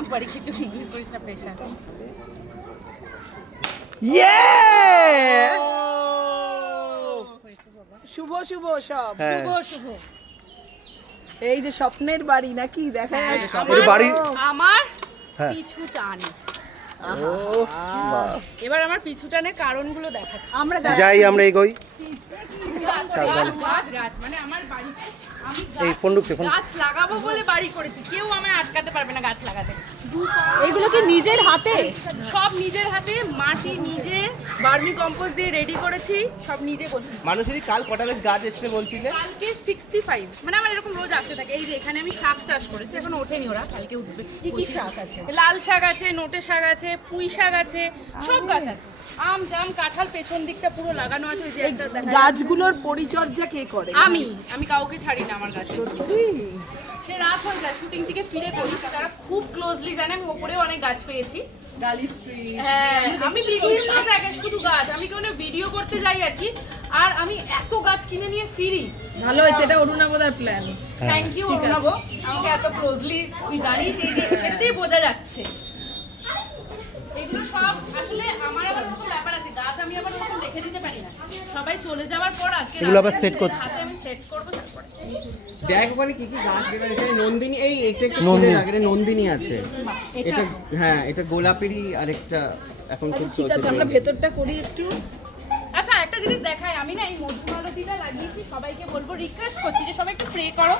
নাম পারি কিছু ইগনোর করিস না প্রেশার। শুভ শুভ সব শুভ শুভ। এই যে স্বপ্নের বাড়ি নাকি দেখা আমার পিছু টান। এবার আমার পিছু টানের কারণগুলো দেখাচ্ছি। আমরা আমরা এগোই। গাছ মানে আমার বাড়িতে আমি গাছ লাগাবো বলে বাড়ি করেছি, কেউ আমায় আটকাতে পারবে না গাছ লাগাতে। এগুলো কি নিজের হাতে? সব নিজের হাতে, মাটি নিজে, ভার্মি কম্পোস্ট দিয়ে রেডি করেছি, সব নিজে করছি। মানুষেরই কাল কটা গাছ এসছে বলছিলে? কালকে 65, মানে আমার এরকম রোজ আসতে থাকে। এই যে এখানে আমি শাক চাষ করেছি, এখন ওঠেনি, ওরা কালকে উঠবে। কি শাক আছে? লাল শাক আছে, নোটে শাক আছে, পুঁই শাক আছে, সব গাছ আছে। আম জাম কাঁঠাল পেছন দিকটা পুরো লাগানো আছে। ওই যে একটা গাছগুলোর পরিচর্যা কে করে? আমি কাউকে ছাড়ি না আমার গাছে। সে রাত হয়ে যায়, শুটিং থেকে ফিরে করি। তারা খুব ক্লোজলি জানে আমি ওপরেও অনেক গাছ পেয়েছি। হ্যাঁ, আমি বিভিন্ন জায়গায় শুধু গাছ, আমি কোনো ভিডিও করতে যাই আর কি, আর আমি এত গাছ কিনে নিয়ে ফিরি। ভালো হয়েছে, এটা অরুণাবদার প্ল্যান। থ্যাংক ইউ অরুণাব, আমাকে এত ক্লোজলি তুই জানিস, এই যে সেটাতেই বোঝা যাচ্ছে। এগুলো সব আসলে আমার আবার কোনো ব্যাপার আছে, গাছ আমি আবার ওরকম রেখে দিতে পারি না। সবাই চলে যাওয়ার পর আজকে এগুলো আবার সেট করতে হাতে আমি সেট করব। তারপরে দেখ ওখানে কি কি গাছ এখানে নন্দিনী, এটা একটু খুলে রাখ, এটা নন্দিনী আছে। এটা হ্যাঁ, এটা গোলাপেরই আরেকটা এখন খুব ঠিক আছে, আমরা ভেতরটা করি একটু। আচ্ছা, একটা জিনিস দেখাই, আমি না এই মধুমালতীটা লাগিয়েছি, সবাইকে বলবো, রিকোয়েস্ট করছি যে সবাই একটু প্রে করো,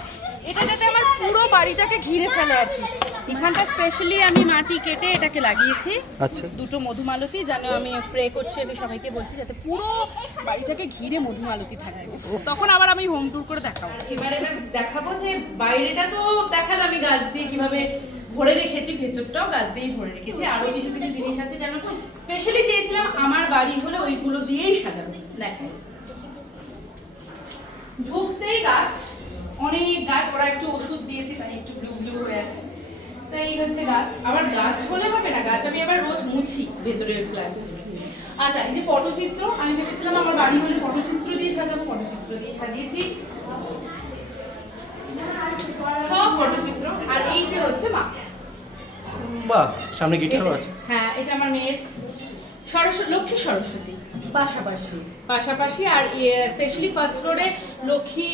এটা যাতে আমার পুরো বাড়িটাকে ঘিরে ফেলে আর কি। এখানটা স্পেশালি আমি মাটি কেটে এটাকে লাগিয়েছি। আচ্ছা, দুটো মধুমালতী, যেন আমি প্রে করছি, আমি সবাইকে বলছি যাতে পুরো বাড়িটাকে ঘিরে মধুমালতী থাকে। তখন আবার আমি হোম ট্যুর করে দেখাবো। এবারে দেখাবো যে বাইরেটা তো দেখালাম আমি গাছ দিয়ে কিভাবে ভরে রেখেছি, ভেতরটাও গাছ দিয়েই ভরে রেখেছি। আরো কিছু কিছু জিনিস আছে যেন স্পেশালি চেয়েছিলাম আমার বাড়ি হলে ওইগুলো দিয়েই সাজাবো। দেখাই, ঢুকতেই গাছ, অনেক গাছ, ওরা একটু ওষুধ দিয়েছি তাই একটু ব্লু ব্লু হয়ে আছে। তাই এই হচ্ছে গাছ। আবার গাছ হলে হবে না, গাছ আমি আবার রোজ মুছি ভেতরের প্ল্যান। আচ্ছা, এই যে পটচিত্র, আমি ভেবেছিলাম আমার বাড়ি হলে পটচিত্র দিয়ে সাজাবো, পটচিত্র দিয়ে সাজিয়েছি, সব পটচিত্র। আর এই যে হচ্ছে মা, বাহ, সামনে গিটারও আছে। হ্যাঁ, এটা আমার মেয়ের লক্ষ্মী সরস্বতী পাশাপাশি। আর স্পেশালি ফার্স্ট ফ্লোরে লক্ষ্মী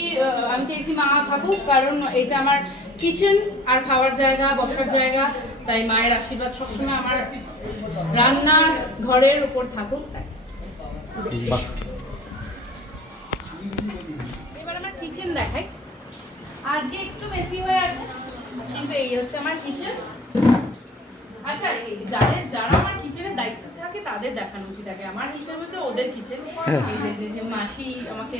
আমি চেয়েছি মা থাকুক, কারণ এটা আমার কিচেন আর খাওয়ার জায়গা, বসার জায়গা, তাই মায়ের আশীর্বাদ সবসময় আমার রান্নার ঘরের উপর থাকুক। তাই এবার আমার কিচেন দেখাই। আজকে একটু মেসি হয়ে আছে, কিন্তু এই হচ্ছে আমার কিচেন। আচ্ছা, যারা আমার কিচেনের দায়িত্ব থাকে তাদের দেখানো উচিত আগে। আমার কিচেন বলতে ওদের কিচেন। এই যে মাসি আমাকে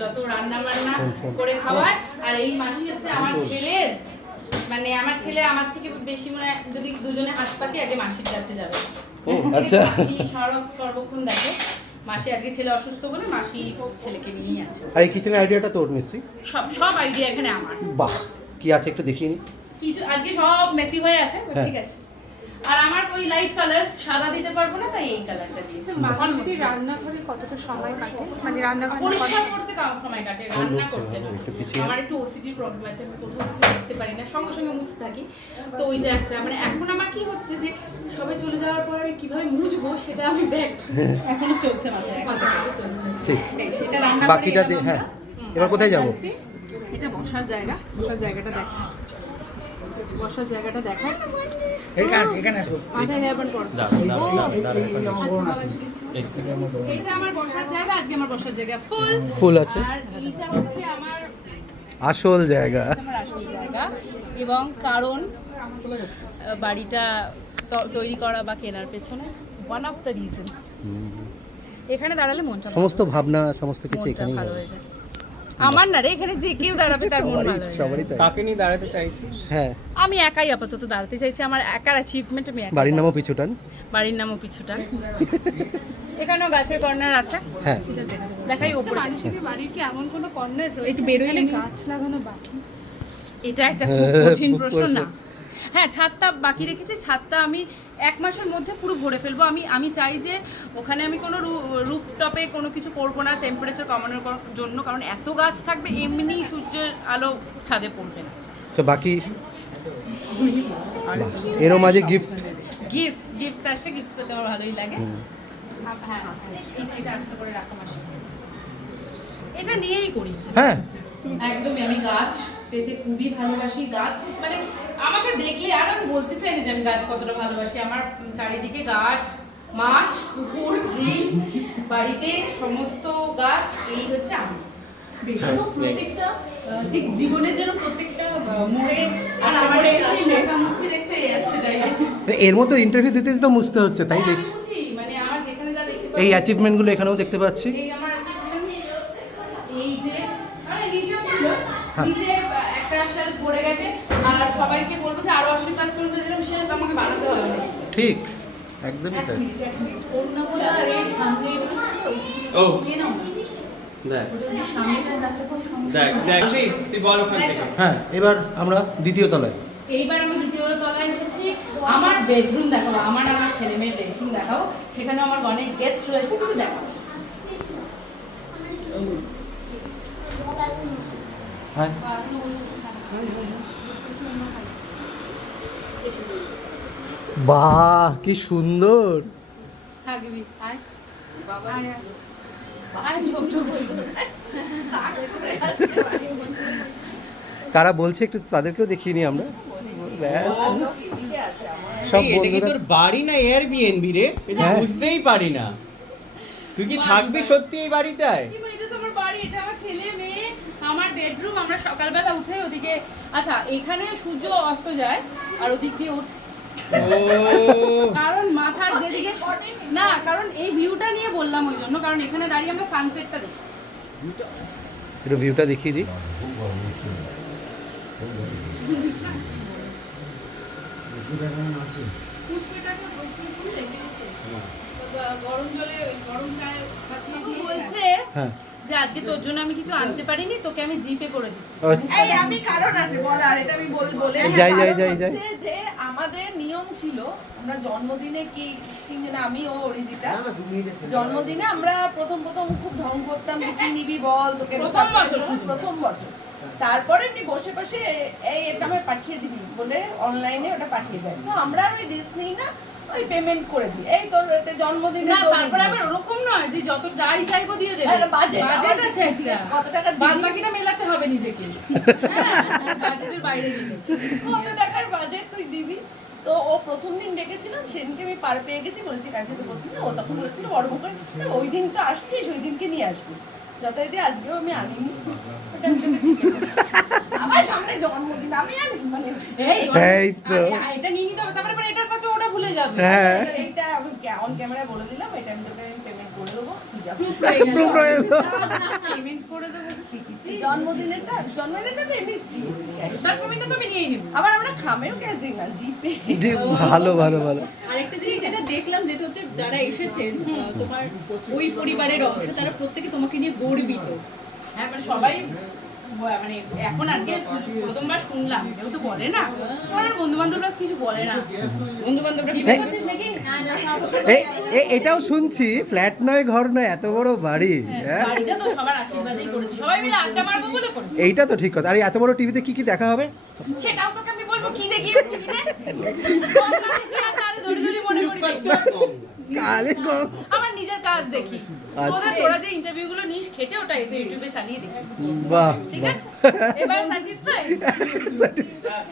যত রান্না বান্না করে খাওয়ায়, আর এই মাসি হচ্ছে আমার ছেলের, মানে আমার ছেলে আমার থেকে বেশি, মানে যদি দুজনে হাত পাতি আগে মাসির কাছে যাবে। আচ্ছা, মাসি সর্বক্ষণ দেখে। মাসি আজকে ছেলে অসুস্থ বলে মাসি ছেলেকে নিয়েই আছে। আর এই কিচেনের আইডিয়াটা তোর নিশ্চয়ই? সব আইডিয়া এখানে আমার। বাহ, কি আছে একটু দেখিয়ে নি। কিছু আজকে সব মেসি হয়ে আছে, ঠিক আছে। আর আমার ওই লাইট কালার সাদা দিতে পারবো না, তাই এই কালারটা দিয়েছি। মাটি রান্নাঘরে কতটা সময় কাটে, মানে রান্নাঘরে পরিষ্কার করতে সময় কাটে, রান্না করতে না। আমার একটু ওসিডি প্রবলেম আছে, আমি কোথাও কিছু দেখতে পারি না, সঙ্গে সঙ্গে মুছতে থাকি। তো ওইটা একটা, মানে এখন আমার কি হচ্ছে যে সবাই চলে যাওয়ার পর আমি কিভাবে মুছবো সেটা আমি এখনো চলছে মাথায় চলছে। ঠিক, এটা রান্না বাকিটা হ্যাঁ। এবার কোথায় যাবো? এটা বসার জায়গা, বসার জায়গাটা দেখা, বসার জায়গাটা দেখাই। এখানে আসো, মাথায় হেয়ার ব্যান্ড করো। এইটা আমার বসার জায়গা, আজকে আমার বসার জায়গা ফুল আছে। আর এইটা হচ্ছে আমার আসল জায়গা, আমার আসল জায়গা। এবং কারণ বাড়িটা তৈরি করা বা কেনার পেছনে ওয়ান অফ দ্য রিজন, এখানে দাঁড়ালে মনটা, সমস্ত ভাবনা, সমস্ত কিছু এখানেই ভালো হয়ে যায়। আমার না রে, এখানে যে কেউ দাঁড়াবে তার মন ভালো হয়ে যায়। সবারই তাই। কাকে নিয়ে দাঁড়াতে চাইছিস? হ্যাঁ, আমি একাই আপাতত দাঁড়াতে চাইছি, আমার একার অ্যাচিভমেন্ট। আমি বাড়ির নামও পিছুটান। বাড়ির নামও পিছুটান। এখানেও গাছের কর্নার আছে, হ্যাঁ, দেখাই ওপরে। মানুষের বাড়ির কি এমন কোনো কর্নার একটু রয়েছে বেরোই যেখানে নি। গাছ লাগানো বাকি? এটা একটা খুব কঠিন প্রশ্ন না। হ্যাঁ, ছাদটা বাকি রেখেছি, ছাদটা আমি 1 মাসের মধ্যে পুরো ভরে ফেলবো। আমি চাই যে ওখানে আমি কোনো রুফটপে কোনো কিছু করবো না টেম্পারেচার কমানোর জন্য, কারণ এত গাছ থাকবে এমনি সূর্যের আলো ছাদে পড়বে না। তো বাকি বাহ, এরও মাঝে গিফট। গিফটস আসছে, গিফটস পেতে আমার ভালোই লাগে। হ্যাঁ আছে, এটা আস্তে করে রাখা মাসে, এটা নিয়েই করি। হ্যাঁ, একদমই আমি গাছ পেতে খুবই ভালোবাসি। গাছ মানে আমাকে দেখলে, আর আমি বলতে চাই না যে আমি গাছ কতটা ভালোবাসি। আমার চারিদিকে গাছ, মাছ, পুকুর, ঝিল, বাড়িতে সমস্ত গাছ, এই হচ্ছে আমি। প্রত্যেকটা ঠিক জীবনের যেন প্রত্যেকটা মোড়ে আর আমার সেই মোছামুছি দেখছে এই আছে যাই হোক। এর মতো ইন্টারভিউ দিতে দিতে তো মুছতে হচ্ছে, তাই আমি দেখছি। বুঝি, মানে আমার যেখানে যা দেখতে এই পাচ্ছি, অ্যাচিভমেন্টগুলো এখানেও দেখতে পাচ্ছি। এই আমার achievements, এই যে মানে নিচেও ছিল, নিচে একটা শেলফ পড়ে গেছে। আর সবাইকে বলবো যে আরো আশীর্বাদ করুন, যে এরকম শেলফ আমাকে বানাতে হবে। ঠিক, একদমই তাই। অরুণাবলা আর এই সামনে এগুলো ছিল ও দিয়ে নাও দেখ ওটা যদি সামনে যায় রাখতে খুব সমস্যা দেখ দেখ তুই বল ওখান থেকে। হ্যাঁ, এবার আমরা দ্বিতীয় তলায়। এইবার আমি দ্বিতীয় তলায় এসেছি। আমার বেডরুম দেখাবো, আমার আর আমার ছেলে মেয়ের বেডরুম দেখাবো। সেখানে আমার অনেক গেস্ট রয়েছে, কিন্তু দেখাবো। হ্যাঁ, বাহ কি সুন্দর। থাকবি আয় বাবা, আয় ঝোপ ঝোপ ঝোপ। কারা বলছে একটু তাদেরকেও দেখিয়ে নিই আমরা। ব্যাস, সব এই, এটা কি বন্ধুরা। তোর বাড়ি না এয়ারবিএনবি রে? এটা হ্যাঁ। বুঝতেই পারি না। তুই কি থাকবি সত্যি এই বাড়িটায়? কি বলি, এটা তো আমার বাড়ি, এটা আমার ছেলে মেয়ে, আমার বেডরুম। আমরা সকালবেলা উঠে ওদিকে, আচ্ছা এখানে সূর্য অস্ত যায় আর ওদিক দিয়ে উঠে, ও কারণ মাথার যেদিকে না, কারণ এই ভিউটা নিয়ে বললাম ওই জন্য, কারণ এখানে দাঁড়িয়ে আমরা সানসেটটা দেখি। একটু ভিউটা দেখিয়ে দিই। কুচকুটাকে প্রচুর শুনলে কি হচ্ছে? গরম জলে ওই গরম চায় পাঠিয়ে দিয়ে বলছে হ্যাঁ, যে আজকে তোর জন্য আমি কিছু আনতে পারিনি, তোকে আমি জিপে করে দিচ্ছি। আচ্ছা। এই আমি কারণ আছে বলার, এটা আমি বলে যাই, কারণ যাই, যাই। হচ্ছে যে আমাদের নিয়ম ছিল আমরা জন্মদিনে কি তিনজন, আমি ও অরিজিতা, জন্মদিনে আমরা প্রথম খুব ঢং করতাম যে কি নিবি বল, তোকে প্রথম surprise বছর দেবো, শুধু। প্রথম বছর। তারপরে এমনি বসে বসে এই এটা আমায় পাঠিয়ে দিবি বলে অনলাইনে ওটা পাঠিয়ে দেয়। তো আমরা আর ওই রিস্ক নিই না, ওই পেমেন্ট করে দিই। এই তোর এতে জন্মদিনে না, তোর- তারপরে আবার ওরকম নয় যে যত যাই চাইবো দিয়ে দেবে। একটা বাজেট আছে একটা, কত টাকা দিবি? বাদ বাকিটা মেলাতে হবে নিজেকে। হ্যাঁ, বাজেটের বাইরে গেলে। কত টাকার বাজেট তুই দিবি? তো ও প্রথম দিন ডেকেছিল, সেদিনকে আমি পার পেয়ে গেছি, বলেছি কাজে তো প্রথম দিন। ও তখন বলেছিল বড় মুখ করে, "না, ওই দিন তো আসছিস, ওই দিনকে নিয়ে আসবি।" যথারীতি আজকেও আমি আনিনি। ওটা আমি তোকে জিজ্ঞেস করবো। আমার সামনে জন্মদিন, আমি আনি মানে এই তো। এটা নিয়ে নিতে হবে, তারপরে আবার এটার পাকে ওটা ভুলে যাবে। হ্যাঁ, এইটা আমি অন ক্যামেরায় বলে দিলাম, এটা আমি তোকে পেমেন্ট করে দেবো। Proof রয়ে গেল। পেমেন্ট করে দেবো ঠিকই। জন্মদিনেরটা তো এমনি দিই। তার পেমেন্টটা তো আমি নিয়েই নেব। আবার আমরা খামেও ক্যাশ দিই না, জিপে। জি, ভালো ভালো ভালো। আরেকটা জিনিস যেটা দেখলাম, যেটা হচ্ছে যারা এসেছেন তোমার ওই পরিবারের অংশ, তারা প্রত্যেকে তোমাকে নিয়ে গর্বিত। হ্যাঁ, মানে সবাই মানে এখন আজকে প্রথমবার শুনলাম, কেউ তো বলে না, আমার বন্ধু বান্ধবরা কিছু বলে না। বন্ধু বান্ধবরা জিজ্ঞেস করছিস নাকি? না না, সব এটাও শুনছি, ফ্ল্যাট নয় ঘর নয়, এত বড় বাড়ি। হ্যাঁ, বাড়িটা তো সবার আশীর্বাদেই করেছে, সবাই মিলে আড্ডা মারবো বলে করেছে। এইটা তো ঠিক কথা। আর এই এত বড় টিভিতে কি কি দেখা হবে? সেটাও তোকে আমি বলবো, কি দেখি টিভিতে ধরে ধরে মনে করি দেখি। কালে কম। আমার নিজের কাজ দেখি। আচ্ছা। তোরা যে ইন্টারভিউ গুলো নিস খেটে, ওটা ইউটিউবে চালিয়ে দেখি। বাহ, ঠিক আছে, এবার স্যাটিসফাইড?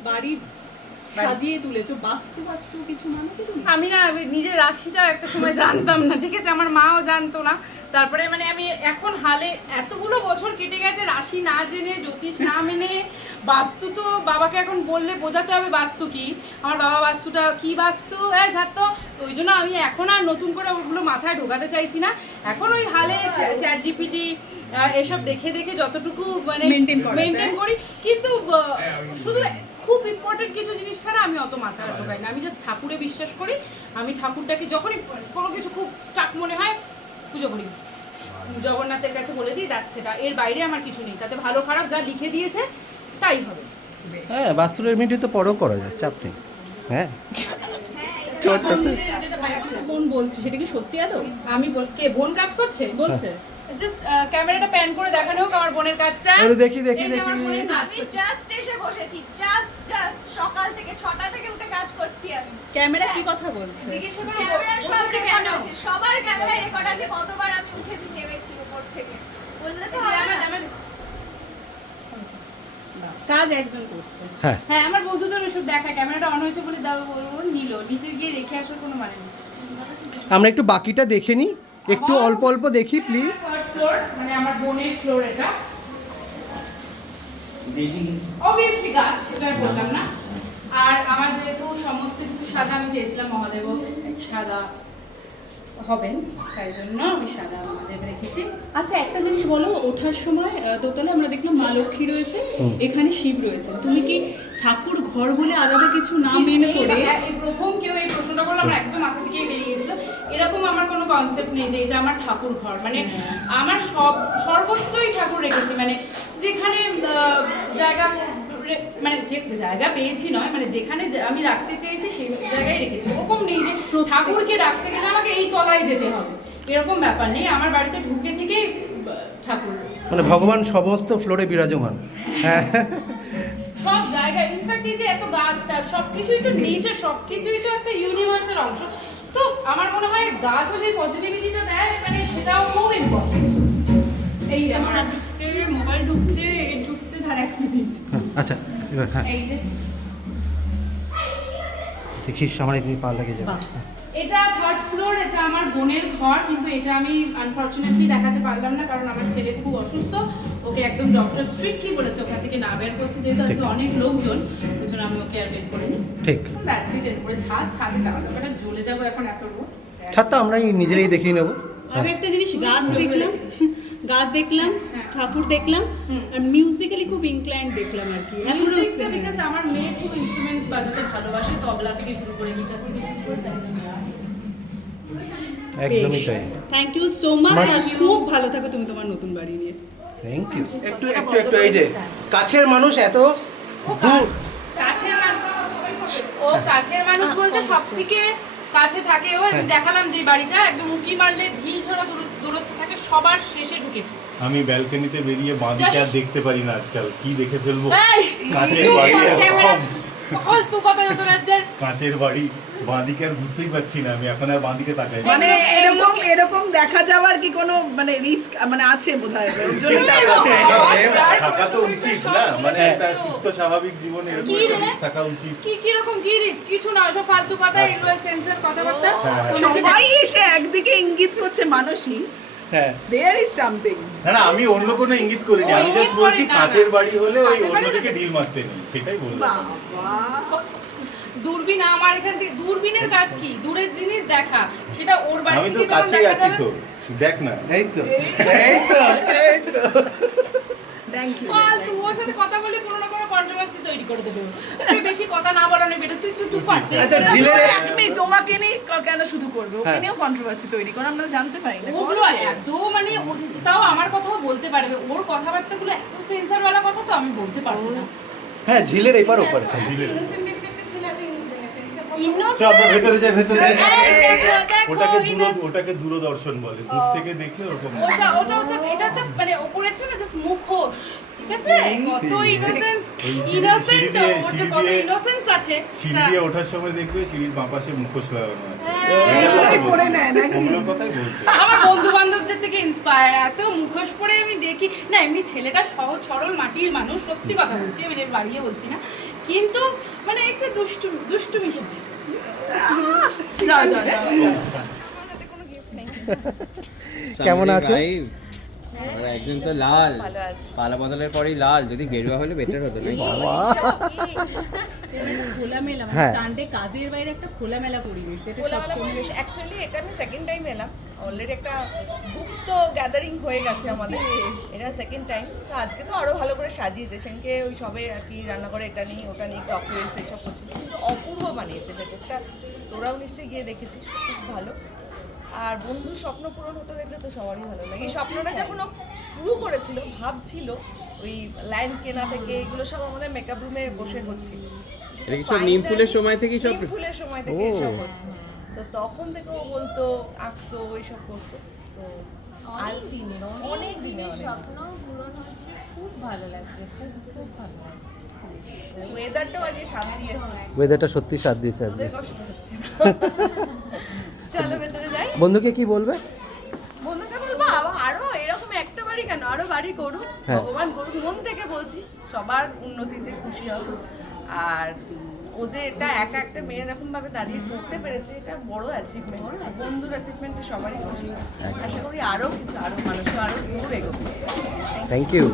বাড়ি সাজিয়ে তুলেছো, বাস্তু কিছু মানে কি তুমি? আমি না, আমি নিজের রাশিটা একটা সময় জানতাম না, ঠিক আছে, আমার মাও জানতো না। তারপরে মানে আমি এখন হালে এতগুলো বছর কেটে গেছে রাশি না জেনে, জ্যোতিষ না মেনে, বাস্তু তো বাবাকে এখন বললে বোঝাতে হবে বাস্তু কি। আমার বাবা বাস্তুটা কি বাস্তু ঝাড়তো, ওই জন্য আমি এখন আর নতুন করে ওগুলো মাথায় ঢোকাতে চাইছি না। এখন ওই হালে চ্যাট জিপিটি এসব দেখে দেখে যতটুকু মানে Maintain করা যায়। মেনটেন করি, কিন্তু শুধু খুব ইম্পর্টেন্ট কিছু জিনিস ছাড়া আমি অত মাথায় ঢোকাই না। আমি জাস্ট ঠাকুরে বিশ্বাস করি। আমি ঠাকুরটাকে যখনই কোনো কিছু খুব স্টাক মনে হয় পুজো করি, জগন্নাথের কাছে বলে দিই, যাচ্ছে এটা, এর বাইরে আমার কিছু নেই। তাতে ভালো খারাপ যা লিখে দিয়েছে তাই হবে। হ্যাঁ, বাস্তুর এমনিটি তো পরেও করা যায়, চাপ নেই। হ্যাঁ, যেটা বোন বলছে, সেটা কি সত্যি আদৌ আমি কে বোন কাজ করছে বলছে? জাস্ট ক্যামেরাটা প্যান করে দেখানো হোক আমার বোনের কাজটা। আরে দেখি, দেখি, এই যে আমার দেখি। বোনের কাজ আমি করছে। জাস্ট এসে বসেছি, জাস্ট সকাল থেকে 6টা থেকে উঠে কাজ করছি আমি। ক্যামেরা কি কথা বলছে? জিজ্ঞেস করো ক্যামেরা সব বসেছে রেকর্ড কেন? আছে, সবার ক্যামেরায় রেকর্ড আছে কতবার আমি উঠেছি নেমেছি উপর থেকে। বললে তো এই যে হবে আমার- না। আমার- কাজ একজন করছে। হ্যাঁ হ্যাঁ আমার বন্ধুদের ওসব দেখায়, ক্যামেরাটা অন হয়েছে বলে দাও ওর নিল, নিচে গিয়ে রেখে আসার কোনো মানে নেই। আমরা একটু বাকিটা দেখে নিই, একটু অল্প অল্প দেখি প্লিজ। থার্ড ফ্লোর, মানে আমার বোনের ফ্লোর এটা। অবভিয়াসলি গাছ, এটা আর বললাম না। আর আমার যেহেতু সমস্ত কিছু সাদা, আমি চেয়েছিলাম মহাদেব সাদা হবেন, তাই জন্য আমি সাদা মহাদেব রেখেছি। আচ্ছা একটা জিনিস বলো, ওঠার সময় দোতলায় আমরা দেখলাম মা লক্ষ্মী রয়েছে, এখানে শিব রয়েছে। তুমি কি ঠাকুর ঘর বলে আলাদা কিছু না মেনে করে? এই প্রথম কেউ এই প্রশ্নটা করলো, আমার একদম মাথা থেকেই বেরিয়ে গেছিল। এরকম আমার কোনো কনসেপ্ট নেই যে এটা আমার ঠাকুর ঘর, মানে আমার সর্বত্রই ঠাকুর রেখেছি, মানে যেখানে জায়গা মানে যে জায়গা পেয়েছি নয়, মানে যেখানে আমি রাখতে চেয়েছি সেই জায়গায় রেখেছি। ওরকম নেই যে ঠাকুরকে রাখতে গেলে আমাকে এই তলায় যেতে হবে, এরকম ব্যাপার নেই। আমার বাড়িতে ঢুকে থেকেই ঠাকুর, মানে ভগবান সমস্ত ফ্লোরে বিরাজমান। হ্যাঁ সব জায়গায়। ইনফ্যাক্ট এই যে এত গাছটা সবকিছুই তো নেচার, সবকিছুই তো একটা ইউনিভার্সের অংশ। তো আমার মনে হয় গাছও যে পজিটিভিটিটা দেয়, মানে সেটাও খুব ইম্পর্টেন্ট। এই যে আমার ঢুকছে, মোবাইল ঢুকছে, এ ঢুকছে, ধার 1 মিনিট। আচ্ছা এবার হ্যাঁ এই যে দেখিস আমার এদিকে পা লাগে যাবে। এটা থার্ড ফ্লোর, এটা আমার বোনের ঘর, কিন্তু এটা আমি আনফরচুনেটলি দেখাতে পারলাম না কারণ আমার ছেলে খুব অসুস্থ। ওকে একদম ডক্টর স্ট্রিক্টলি বলেছে ওখান থেকে না বের করতে, যেহেতু আজকে অনেক লোকজন, ওই জন্য আমি ওকে আর বের করিনি। ঠিক, দ্যাটস ইট। এরপরে ছাদে যাওয়া যাবে না, জ্বলে যাবো এখন এত রোদ। ছাদটা আমরা নিজেরাই দেখিয়ে নেবো। আরো একটা জিনিস, গাছ দেখলাম, হ্যাঁ। ঠাকুর দেখলাম, আর মিউজিক্যালি খুব ইনক্লাইন্ড দেখলাম আর কি। মিউজিকটা বিকজ আমার মেয়ে খুব ইনস্ট্রুমেন্টস বাজাতে ভালোবাসে, তবলা থেকে শুরু করে গিটার থেকে শুরু করে, তাই জন্য। একদমই তাই। Thank you so much, Much- আর খুব ভালো থাকো তুমি তোমার নতুন বাড়ি নিয়ে। Thank you. একটু একটু একটু এই যে কাছের মানুষ এত দূর। কাছের মানুষ, ও কাছের মানুষ বলতে সব থেকে কাছে থাকে ও। আমি দেখালাম যে বাড়িটা একদম উঁকি মারলে ঢিল ছড়া দূরত্ব থাকে, সবার শেষে ঢুকেছে। আমি ব্যালকনিতে বেরিয়ে বাঁদিকে আর দেখতে পারি না আজকাল, কি দেখে ফেলবো। এই, কাঁচের তুই বাড়ি ক্যামেরা- এরকম। ফালতু কথা যত রাজ্যের। কাঁচের বাড়ি, বাঁদিকে আর ঘুরতেই পারছি না, আমি এখন আর বাঁদিকে তাকাই না। মানে এরকম দেখা যাওয়ার কি কোনো মানে রিস্ক মানে আছে বোধহয় ওর জন্যই তাই থাকা তো উচিত না, মানে একটা সুস্থ স্বাভাবিক জীবনে এরকম কি একটা রে? risk থাকা উচিত। কি রকম কি রিস্ক? কিছু না, সব ফালতু কথা, এগুলো সেন্সের কথাবার্তা। হ্যাঁ। সবাই এসে একদিকে ইঙ্গিত করছে মানুষই হ্যাঁ দেয়ার ইজ সামথিং। না না, আমি অন্য কোনো ইঙ্গিত করিনি, ও আমি ইঙ্গিত জাস্ট বলছি করে না, কাঁচের না। বাড়ি হলে ওই কাঁচের বাড়ি অন্যদিকে হলে- ঢিল মারতে নেই, সেটাই বললাম। বাবা দূরবীন আমার এখান থেকে, দূরবীনের কাজ কি? দূরের জিনিস দেখা, সেটা ওর বাড়ি আমি তো থেকে যেমন কাছেই দেখা আছি যাবে। তো, দেখ না। এই তো এই তো এই তো। Thank you. ফালতু ওর সাথে কথা বলে কোনো না কোনো কন্ট্রোভার্সি তৈরি করে দেবে ও। ওকে বেশি কথা না বলানো বেটার, তুই চুপ কর। আচ্ছা, ঝিলের এক মিনিট তোমাকে নিয়ে কেন শুধু করবে ওকে হ্যাঁ। নিয়েও কন্ট্রোভার্সি তৈরি করে আমরা জানতে পারি না। ওগুলো এত মানে তাও আমার কথাও বলতে পারবে, ওর কথাবার্তাগুলো এত সেন্সারওয়ালা কথা তো আমি বলতে পারবো না। হ্যাঁ ঝিলের এপার ওপার। ঝিলের। Innocent? চল আমরা ভেতরে যাই, ভেতরে যাই। এই দেখো, দেখো, ওটাকে দূরদর্শন বলে, দূর থেকে দেখলে ওরকম। ওটা হচ্ছে এটা হচ্ছে মানে ওপরেরটা না জাস্ট মুখোশ, ঠিক আছে? কত ইনোসেন্ট, সিঁড়ি তো দিয়ে- ওর যে সিঁড়ি কত দিয়ে- ইনোসেন্স আছে। সিঁড়ি দিয়ে ওঠার সময় দেখবে সিঁড়ির বাঁ পাশে মুখোশ লাগানো আছে। হ্যাঁ। এটার কথাই করে বলছি। নেয় নাকি? ওগুলোর কথাই বলছি। আমার বন্ধু বান্ধবদের থেকে ইন্সপায়ার, এত মুখোশ পরে আমি দেখি না। এমনি ছেলেটা সহজ সরল মাটির মানুষ, সত্যি কথা বলছি, আমি বাড়িয়ে বলছি না, কিন্তু মানে একটু দুষ্টু মিষ্টি। যাও যাও যাও। কেমন আছো? আর একজন তো লাল, ভালো আছি। কালা বদলের পরেই লাল, যদি গেরুয়া হলে বেটার হতো না? খোলামেলা, হ্যাঁ। সানডে কাজের বাইরে একটা খোলামেলা পরিবেশ, যেটা খোলামেলা সবসময় পরিবেশ। অ্যাকচুয়ালি এটা আমি সেকেন্ড টাইম এলাম, অলরেডি একটা গুপ্ত গ্যাদারিং হয়ে গেছে আমাদের, এটা সেকেন্ড টাইম। তো আজকে তো আরো ভালো করে সাজিয়েছে, সেদিনকে ওই সবে আর কি রান্না করে এটা নিয়ে ওটা নিয়ে চকলেটস এইসব করছিল, কিন্তু অপূর্ব বানিয়েছে ভেতরটা। তোরাও নিশ্চয়ই গিয়ে দেখেছিস, খুব ভালো। আর বন্ধুর স্বপ্ন পূরণ হতে দেখলে তো সবারই ভালো লাগে। এই স্বপ্নটা যখন ও শুরু করেছিল, ভাবছিল ওই ল্যান্ড কেনা থেকে, এগুলো সব আমাদের মেকআপ রুমে বসে হচ্ছিল। এটা কি সব নিম ফুলের সময় থেকেই সব? নিম ফুলের সময় থেকে এসব হচ্ছে। তো তখন থেকে ও বলতো, আঁকতো, ওইসব করতো। তো অনেক দিনের অনেক দিনের স্বপ্ন পূরণ হচ্ছে, খুব ভালো লাগছে, খুব খুব ভালো লাগছে। ওয়েদারটাও আজকে সাথ দিয়েছে, ওয়েদারটা সত্যি সাথ দিয়েছে আজকে। ওদের কষ্ট হচ্ছে না। চলো ভেতরে যাই। বন্ধুকে কি বলবে? বন্ধুকে বলবো আরো এরকম একটা বাড়ি কেন, আরো বাড়ি করুক, হ্যাঁ। ভগবান করুক, মন থেকে বলছি সবার উন্নতিতে খুশি হব। আর ও যে এটা একা একটা মেয়ে এরকম ভাবে দাঁড়িয়ে করতে পেরেছে, এটা বড় অ্যাচিভমেন্ট, বন্ধুর অ্যাচিভমেন্টে সবারই খুশি। আশা করি আরো কিছু, আরো মানুষ আরো দূর এগোবে। Thank you.